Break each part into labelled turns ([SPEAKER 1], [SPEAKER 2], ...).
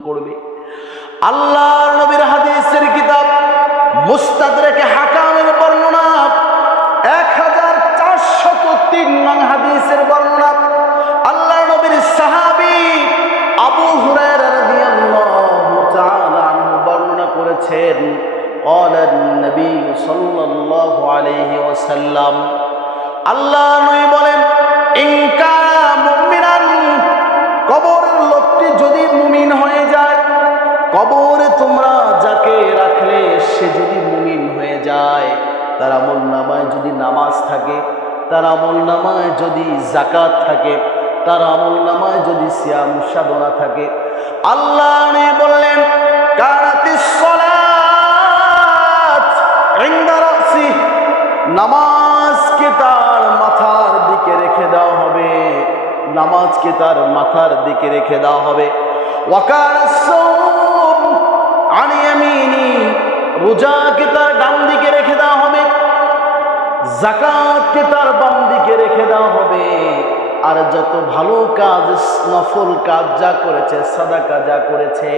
[SPEAKER 1] করবে আল্লাহর নবীর হাদিসের কিতাব মুস্তাদরেকে হাকামের বর্ণনা এক হাজার চারশত তিন নং হাদিসের বর্ণনা আল্লাহর নবীর সাহাবী আবু হুরায়রা রাদিয়াল্লাহু তাআলা আনহু বর্ণনা করেছেন قال النبي صلى الله عليه وسلم আল্লাহ নবী বলেন তার আমল নামায় যদি নামাজ থাকে, তার আমল নামায় যদি জাকাত থাকে, তার আমল নামায় যদি সিয়াম সাধনা থাকে। আল্লাহ বললেন নামাজকে তার মাথার দিকে রেখে দেওয়া হবে। নামাজকে তার মাথার দিকে রেখে দেওয়া হবে। ওয়াকার সৌম আনি আমিনি রোজাকে জাকাতকে তার বাম দিকে রেখে দেওয়া হবে। আর যত ভালো কাজ, নফল কাজ যা করেছে, সাদাকা যা করেছে,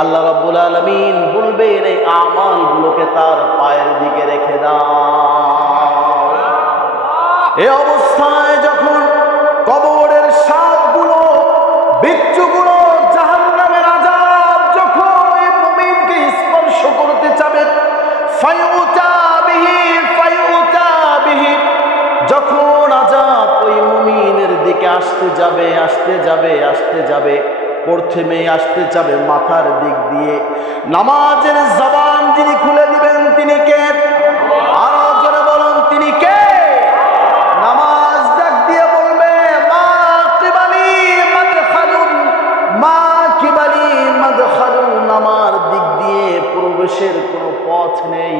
[SPEAKER 1] আল্লাহ রাব্বুল আলামিন বলবেন, এই আমালগুলোকে তার পায়ের দিকে রেখে দাও। এ অবস্থায় যখন যখন আজাব ওই মুমিনের দিকে আসতে যাবে আসতে যাবে আসতে যাবে, প্রথমে আসতে যাবে মাথার দিক দিয়ে। নামাজের জবান যিনি খুলে দিবেন তিনি কে? আরও তিনি কে? নামাজ দিয়ে বলবে, মা মাদখালুন, মা আমার দিক দিয়ে প্রবেশের কোনো পথ নেই।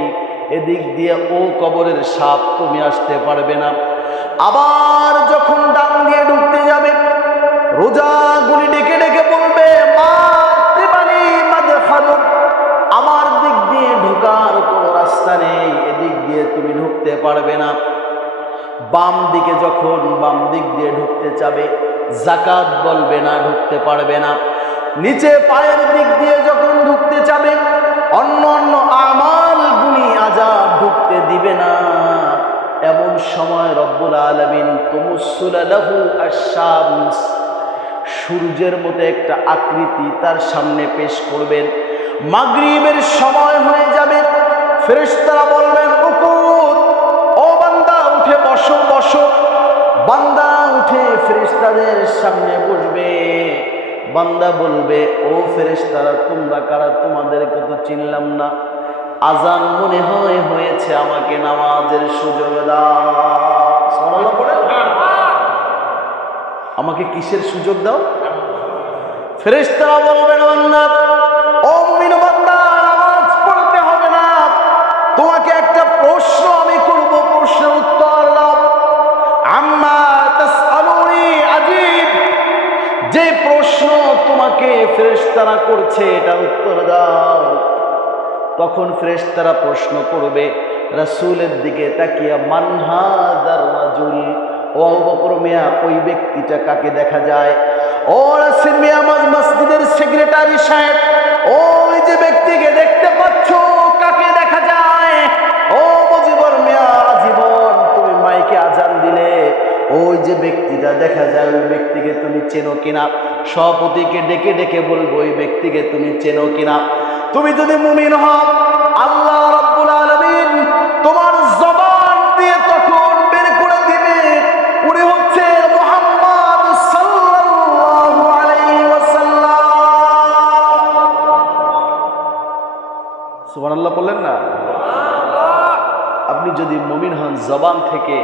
[SPEAKER 1] এদিক দিয়ে ও কবরের সাপ তুমি আসতে পারবে না। আবার যখন ডান দিয়ে ঢুকতে যাবে রোজাগুলি ডেকে ডেকে বলবে আমার দিক দিয়ে ঢোকার কোনো রাস্তা নেই, এদিক দিয়ে তুমি ঢুকতে পারবে না। বাম দিকে যখন বাম দিক দিয়ে ঢুকতে চাবে জাকাত বলবে না, ঢুকতে পারবে না। নিচে পায়ের দিক দিয়ে যখন ঢুকতে চাবে অন্য অন্য গুনি আজাব ঢুকতে দিবে না। এমন সময় রব্বুল আলমিন তমুসুলাহু আশামস সূর্যের মতো একটা আকৃতি তার সামনে পেশ করবেন। মাগরিবের সময় হয়ে যাবে, ফেরেশতারা বলবেন, উকুত, ও বান্দা, উঠে বসো বসো। বান্দা উঠে ফেরেশতাদের সামনে বসবে। বান্দা বলবে, ও ফেরেশতারা, তোমরা কারা? তোমাদেরকে তো চিনলাম না। আজান মনে হয় হয়েছে আমাকে নামাজের সুযোগ দাও। আমাকে কিসের সুযোগ দাও? ফেরেশতারা বলবেন না। তোমাকে একটা প্রশ্ন আমি উত্তর দাও। যে প্রশ্ন তোমাকে ফেরেশতারা করছে, এটা উত্তর দাও। তখন ফেরেশতারা প্রশ্ন করবে, রাসূলের দিকে তাকিয়া মানহাদার রাজুল? ও আবু বকর মিয়া, ওই ব্যক্তিটা কাকে দেখা যায়? ও রাসিল মিয়া মাস- মসজিদের সেক্রেটারি সাহেব, ওই যে ব্যক্তিকে দেখতে পাচ্ছ, কাকে দেখা যায়? ও মুজিবর মিয়া জীবন তুমি মাইকে আজান দিলে, ওই যে ব্যক্তিটা দেখা যায়, ওই ব্যক্তিকে তুমি চেনো কিনা? সভাপতিকে ডেকে ডেকে বলব, ওই ব্যক্তিকে তুমি চেনো কিনা? তুমি যদি মুমিন হও আল্লাহ রাব্বুল আলামিন তোমার জবান দিয়ে তখন বের করে দিবে। উনি হচ্ছে মুহাম্মদ সাল্লাল্লাহু আলাইহি ওয়াসাল্লাম। সুবহানাল্লাহ বললেন না? আপনি যদি মুমিন হন জবান থেকে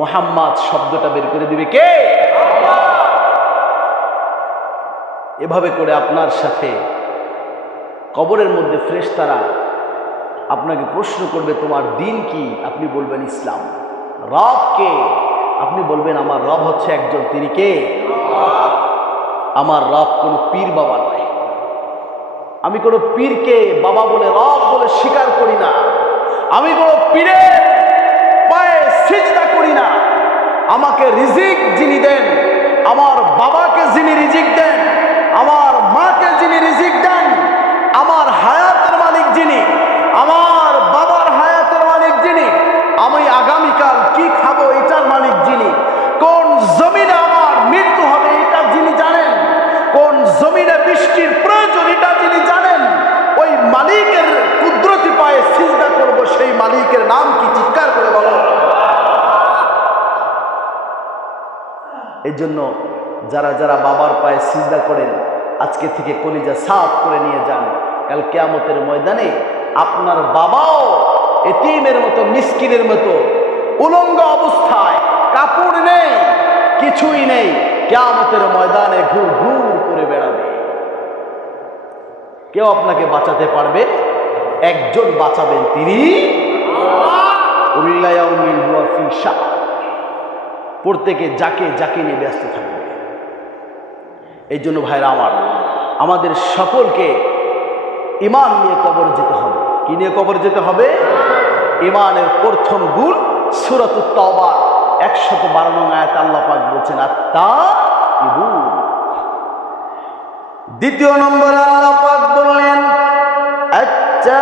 [SPEAKER 1] মোহাম্মদ শব্দটা বের করে দিবে কে? এভাবে করে আপনার সাথে কবরের মধ্যে ফ্রেশ তারা আপনাকে প্রশ্ন করবে, তোমার দিন কি? আপনি বলবেন, ইসলাম। রব কে আপনি বলবেন, আমার রব হচ্ছে একজন। তিনি কে? আমার রব কোনো পীর বাবা নয়। আমি কোনো পীরকে বাবা বলে, রব বলে স্বীকার করি না। আমি কোনো পীরের পায়ে সিজদা করি না। আমাকে রিজিক যিনি দেন, আমার বাবাকে যিনি রিজিক দেন, আমার মাকে যিনি আমার হায়াতের মালিক যিনি, আমার বাবার হায়াতের মালিক যিনি, আমি আগামীকাল কি খাব এটার মালিক যিনি, কোন জমিনে আমার মৃত্যু হবে এটা যিনি জানেন, কোন জমিনে বৃষ্টির প্রয়োজন এটা যিনি জানেন, ওই মালিকের কুদরতি পায়ে চিন্তা করব, সেই মালিকের নাম কি চিৎকার করে বলো। এই জন্য যারা যারা বাবার পায়ে সিজদা করেন, আজকে থেকে কলিজা সাফ করে নিয়ে যান। কাল কেয়ামতের ময়দানে আপনার বাবাও এতিমের মতো, মিসকিনের মতো উলঙ্গ অবস্থায়, কাপড় নেই, কিছুই নেই, কেয়ামতের ময়দানে ঘুর ঘুর করে বেড়াবে। কেউ আপনাকে বাঁচাতে পারবে? একজন বাঁচাবেন তিনি। প্রত্যেকে যাকে যাকে নিয়ে ব্যস্ত থাকবে। এই জন্য ভাইরা আমার, আমাদের সকলকে ইমান নিয়ে কবর যেতে হবে। কি নিয়ে কবর যেতে হবে? ইমানের প্রথম গুণ সুরত তবা একশত বারো নং আয়াত আল্লাহ পাক বলছেন আত্মা দ্বিতীয় নম্বরে আল্লাহ পাক বললেন আচ্ছা